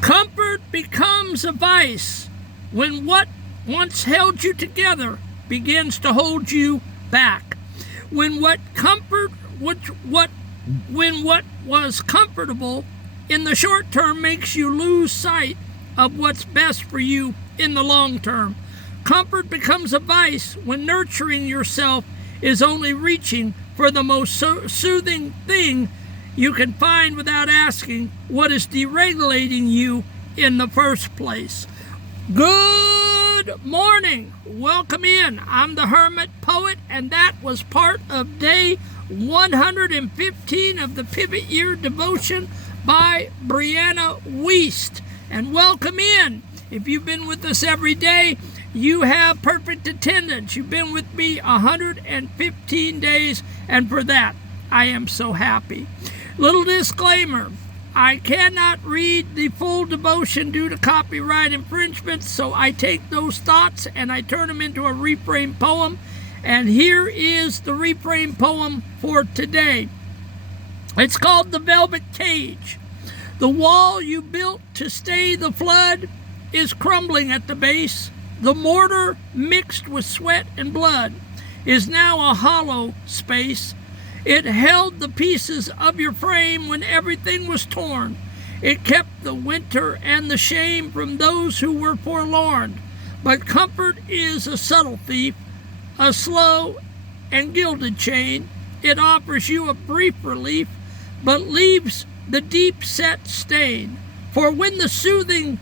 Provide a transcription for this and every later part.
Comfort becomes a vice when what once held you together begins to hold you back. When what was comfortable in the short term makes you lose sight of what's best for you in the long term. Comfort becomes a vice when nurturing yourself is only reaching for the most soothing thing you can find without asking what is deregulating you in the first place. Good morning. Welcome in. I'm the Hermit Poet, and that was part of day 115 of the Pivot Year Devotion by Brianna Wiest. And welcome in. If you've been with us every day, you have perfect attendance. You've been with me 115 days, and for that, I am so happy. Little disclaimer, I cannot read the full devotion due to copyright infringement, so I take those thoughts and I turn them into a reframed poem. And here is the reframed poem for today. It's called The Velvet Cage. The wall you built to stay the flood is crumbling at the base. The mortar, mixed with sweat and blood, is now a hollow space. It held the pieces of your frame when everything was torn. It kept the winter and the shame from those who were forlorn. But comfort is a subtle thief, a slow and gilded chain. It offers you a brief relief, but leaves the deep-set stain. For when the soothing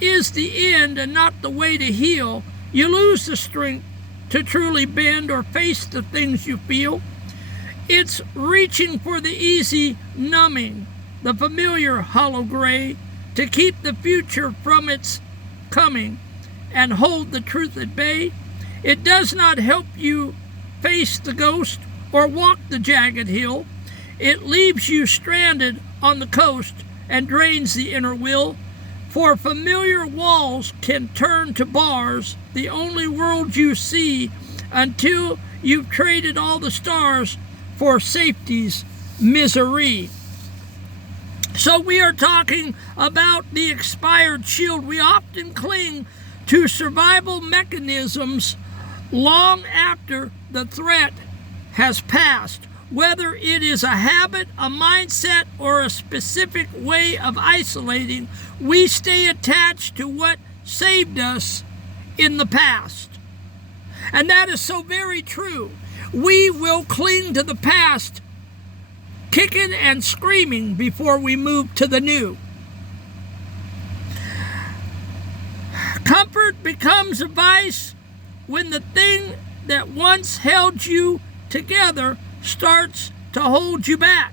is the end and not the way to heal, you lose the strength to truly bend or face the things you feel. It's reaching for the easy numbing, the familiar hollow gray, to keep the future from its coming and hold the truth at bay. It does not help you face the ghost or walk the jagged hill. It leaves you stranded on the coast and drains the inner will. For familiar walls can turn to bars, the only world you see, until you've traded all the stars for safety's misery. So we are talking about the expired shield. We often cling to survival mechanisms long after the threat has passed. Whether it is a habit, a mindset, or a specific way of isolating, we stay attached to what saved us in the past. And that is so very true. We will cling to the past, kicking and screaming before we move to the new. Comfort becomes a vice when the thing that once held you together starts to hold you back.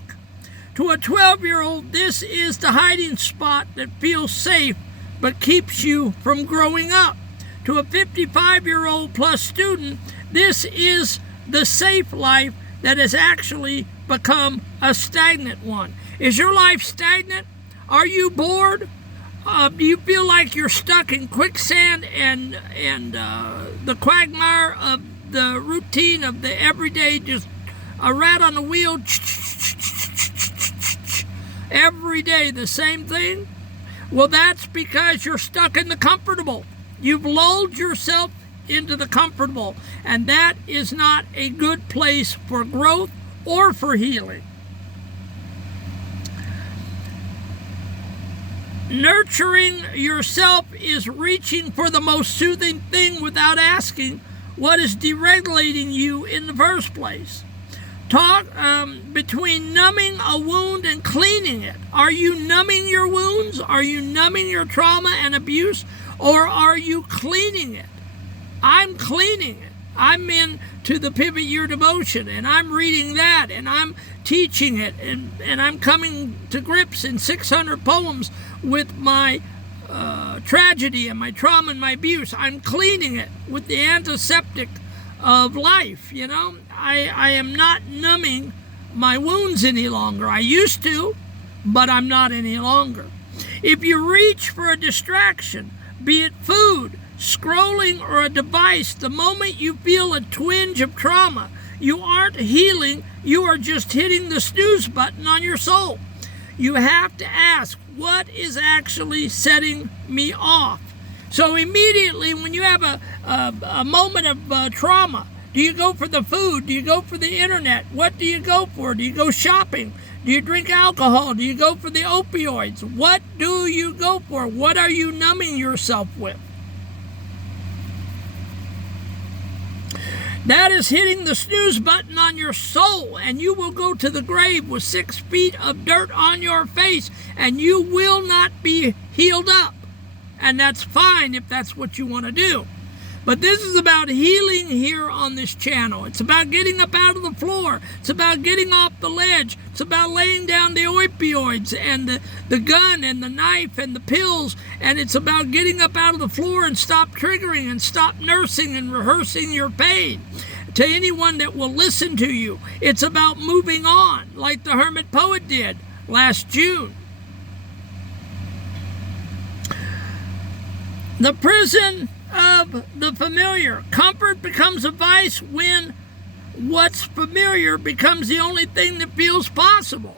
To a 12-year-old, this is the hiding spot that feels safe but keeps you from growing up. To a 55-year-old plus student, this is the safe life that has actually become a stagnant one. Is your life stagnant? Are you bored? Do you feel like you're stuck in quicksand and the quagmire of the routine of the everyday, just a rat on the wheel, every day the same thing? Well, that's because you're stuck in the comfortable. You've lulled yourself into the comfortable, and that is not a good place for growth or for healing. Nurturing yourself is reaching for the most soothing thing without asking what is deregulating you in the first place. Talk between numbing a wound and cleaning it. Are you numbing your wounds? Are you numbing your trauma and abuse? Or are you cleaning it? I'm cleaning it. I'm into the Pivot Year Devotion, and I'm reading that, and I'm teaching it, and I'm coming to grips in 600 poems with my tragedy and my trauma and my abuse. I'm cleaning it with the antiseptic of life, you know. I am not numbing my wounds any longer. I used to, but I'm not any longer. If you reach for a distraction, be it food, scrolling, or a device, the moment you feel a twinge of trauma, you aren't healing, you are just hitting the snooze button on your soul. You have to ask, what is actually setting me off? So immediately when you have a moment of trauma, do you go for the food? Do you go for the internet? What do you go for? Do you go shopping? Do you drink alcohol? Do you go for the opioids? What do you go for? What are you numbing yourself with? That is hitting the snooze button on your soul, and you will go to the grave with 6 feet of dirt on your face, and you will not be healed up. And that's fine if that's what you want to do. But this is about healing here on this channel. It's about getting up out of the floor. It's about getting off the ledge. It's about laying down the opioids and the gun and the knife and the pills. And it's about getting up out of the floor and stop triggering and stop nursing and rehearsing your pain. To anyone that will listen to you, it's about moving on, like the Hermit Poet did last June. The prison of the familiar. Comfort becomes a vice when what's familiar becomes the only thing that feels possible.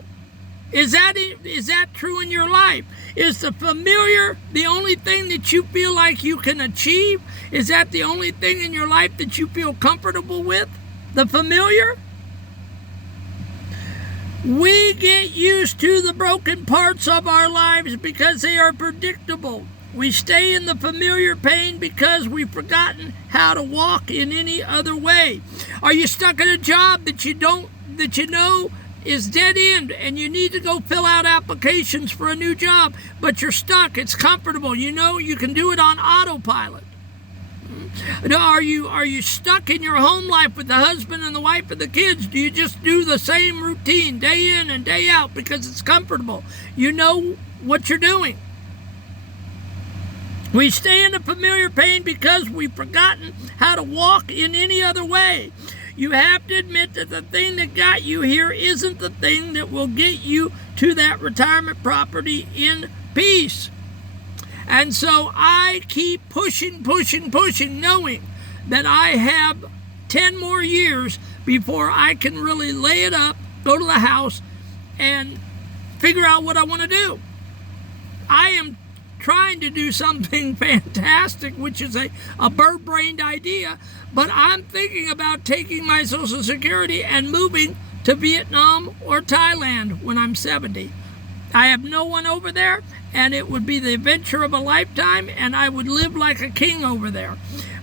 Is that true in your life? Is the familiar the only thing that you feel like you can achieve? Is that the only thing in your life that you feel comfortable with? The familiar? We get used to the broken parts of our lives because they are predictable. We stay in the familiar pain because we've forgotten how to walk in any other way. Are you stuck in a job that you know is dead end and you need to go fill out applications for a new job, but you're stuck? It's comfortable. You know you can do it on autopilot. Are you stuck in your home life with the husband and the wife and the kids? Do you just do the same routine day in and day out because it's comfortable? You know what you're doing. We stay in the familiar pain because we've forgotten how to walk in any other way. You have to admit that the thing that got you here isn't the thing that will get you to that retirement property in peace. And so I keep pushing, knowing that I have 10 more years before I can really lay it up, go to the house, and figure out what I want to do. I am trying to do something fantastic, which is a bird-brained idea, but I'm thinking about taking my Social Security and moving to Vietnam or Thailand when I'm 70. I have no one over there, and it would be the adventure of a lifetime, and I would live like a king over there,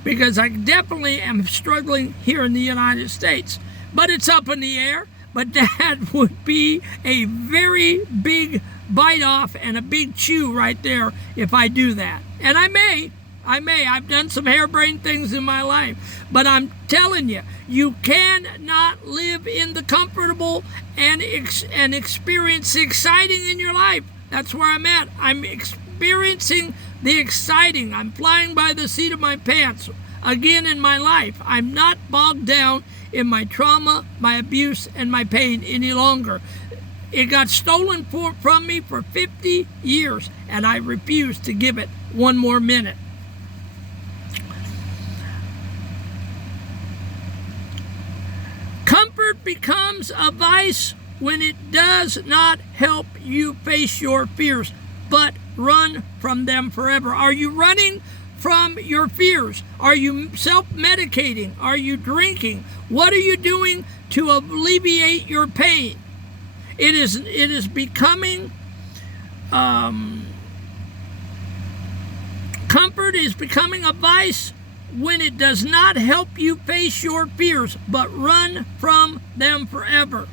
because I definitely am struggling here in the United States. But it's up in the air, but that would be a very big bite off and a big chew right there if I do that. And I may. I've done some harebrained things in my life. But I'm telling you, you cannot live in the comfortable and experience the exciting in your life. That's where I'm at. I'm experiencing the exciting. I'm flying by the seat of my pants again in my life. I'm not bogged down in my trauma, my abuse, and my pain any longer. It got stolen from me for 50 years, and I refuse to give it one more minute. Comfort becomes a vice when it does not help you face your fears, but run from them forever. Are you running from your fears? Are you self-medicating? Are you drinking? What are you doing to alleviate your pain? It is becoming, comfort is becoming a vice when it does not help you face your fears, but run from them forever.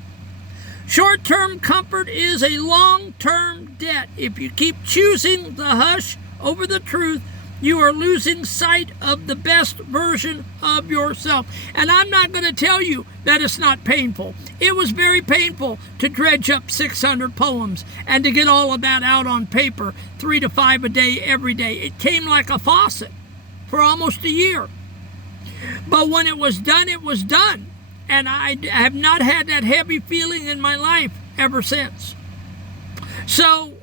Short-term comfort is a long-term debt. If you keep choosing the hush over the truth, you are losing sight of the best version of yourself. And I'm not going to tell you that it's not painful. It was very painful to dredge up 600 poems and to get all of that out on paper, 3 to 5 a day, every day. It came like a faucet for almost a year. But when it was done, it was done. And I have not had that heavy feeling in my life ever since. So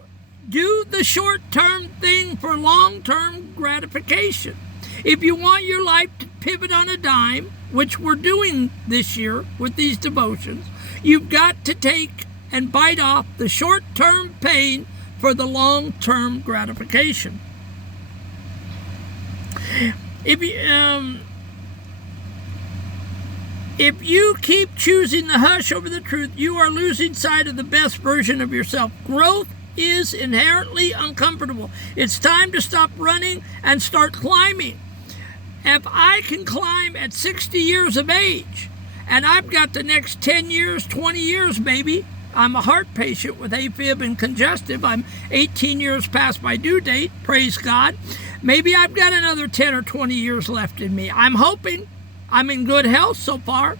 do the short-term thing for long-term gratification. If you want your life to pivot on a dime, which we're doing this year with these devotions, you've got to take and bite off the short-term pain for the long-term gratification. If you keep choosing the hush over the truth, you are losing sight of the best version of yourself. Growth is inherently uncomfortable. It's time to stop running and start climbing. If I can climb at 60 years of age, and I've got the next 10 years, 20 years maybe, I'm a heart patient with AFib and congestive. I'm 18 years past my due date, praise God. Maybe I've got another 10 or 20 years left in me. I'm hoping. I'm in good health so far.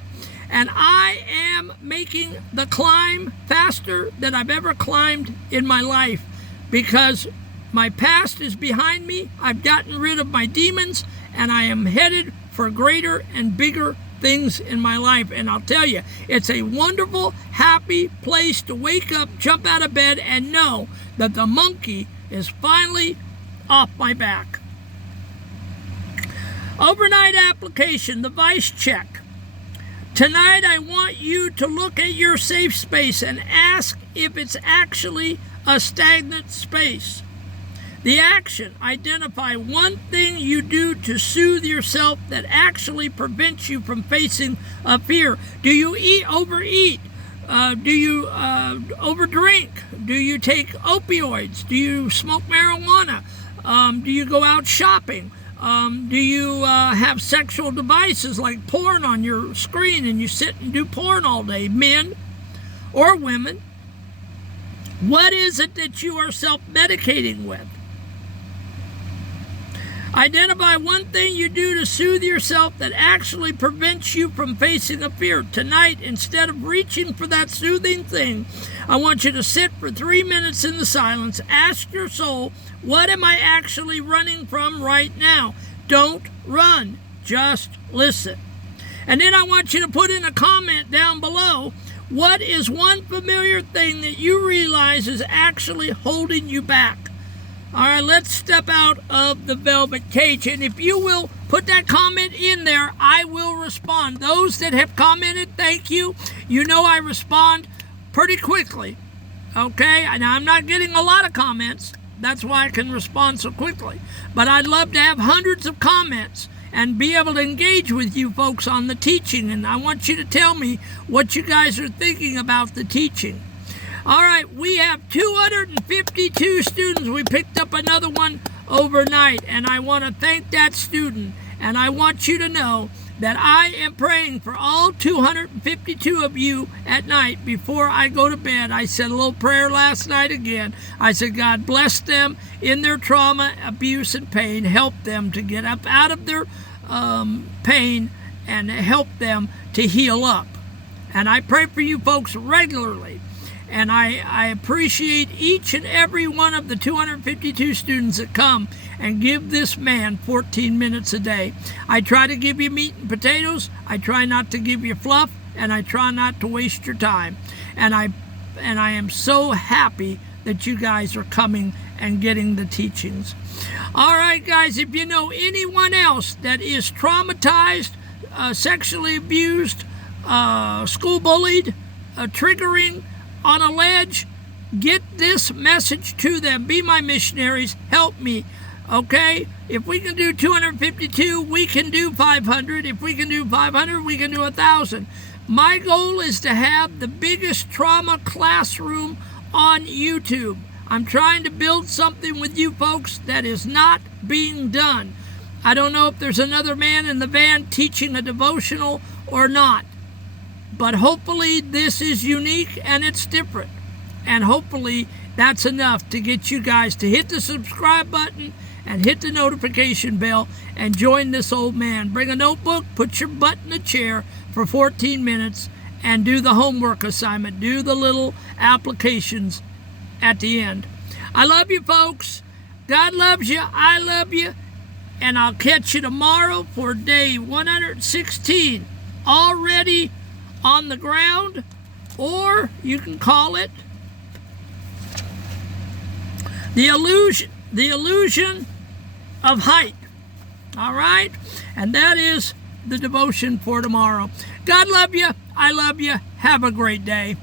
And I am making the climb faster than I've ever climbed in my life, because my past is behind me. I've gotten rid of my demons, and I am headed for greater and bigger things in my life. And I'll tell you, it's a wonderful, happy place to wake up, jump out of bed, and know that the monkey is finally off my back. Overnight application, the Vice Check. Tonight I want you to look at your safe space and ask if it's actually a stagnant space. The action: identify one thing you do to soothe yourself that actually prevents you from facing a fear. Do you overeat? Do you overdrink? Do you take opioids? Do you smoke marijuana? Do you go out shopping? Do you have sexual devices like porn on your screen and you sit and do porn all day, men or women? What is it that you are self-medicating with? Identify one thing you do to soothe yourself that actually prevents you from facing a fear. Tonight, instead of reaching for that soothing thing, I want you to sit for 3 minutes in the silence. Ask your soul, what am I actually running from right now? Don't run, just listen. And then I want you to put in a comment down below, what is one familiar thing that you realize is actually holding you back? All right, let's step out of the velvet cage. And if you will put that comment in there, I will respond. Those that have commented, thank you. You know I respond pretty quickly. Okay, now I'm not getting a lot of comments. That's why I can respond so quickly. But I'd love to have hundreds of comments and be able to engage with you folks on the teaching. And I want you to tell me what you guys are thinking about the teaching. All right, we have 252 students. We picked up another one overnight, and I want to thank that student. And I want you to know that I am praying for all 252 of you at night before I go to bed. I said a little prayer last night again. I said, God bless them in their trauma, abuse, and pain. Help them to get up out of their pain and help them to heal up. And I pray for you folks regularly. And I appreciate each and every one of the 252 students that come and give this man 14 minutes a day. I try to give you meat and potatoes. I try not to give you fluff, and I try not to waste your time. And I am so happy that you guys are coming and getting the teachings. All right, guys, if you know anyone else that is traumatized, sexually abused, school bullied, triggering, on a ledge, get this message to them. Be my missionaries. Help me. Okay? If we can do 252, we can do 500. If we can do 500, we can do 1,000. My goal is to have the biggest trauma classroom on YouTube. I'm trying to build something with you folks that is not being done. I don't know if there's another man in the van teaching a devotional or not. But hopefully this is unique and it's different. And hopefully that's enough to get you guys to hit the subscribe button and hit the notification bell and join this old man. Bring a notebook, put your butt in a chair for 14 minutes and do the homework assignment. Do the little applications at the end. I love you folks. God loves you. I love you. And I'll catch you tomorrow for day 116. Already on the ground, or you can call it the illusion of height. All right, and that is the devotion for tomorrow. God love you. I love you. Have a great day.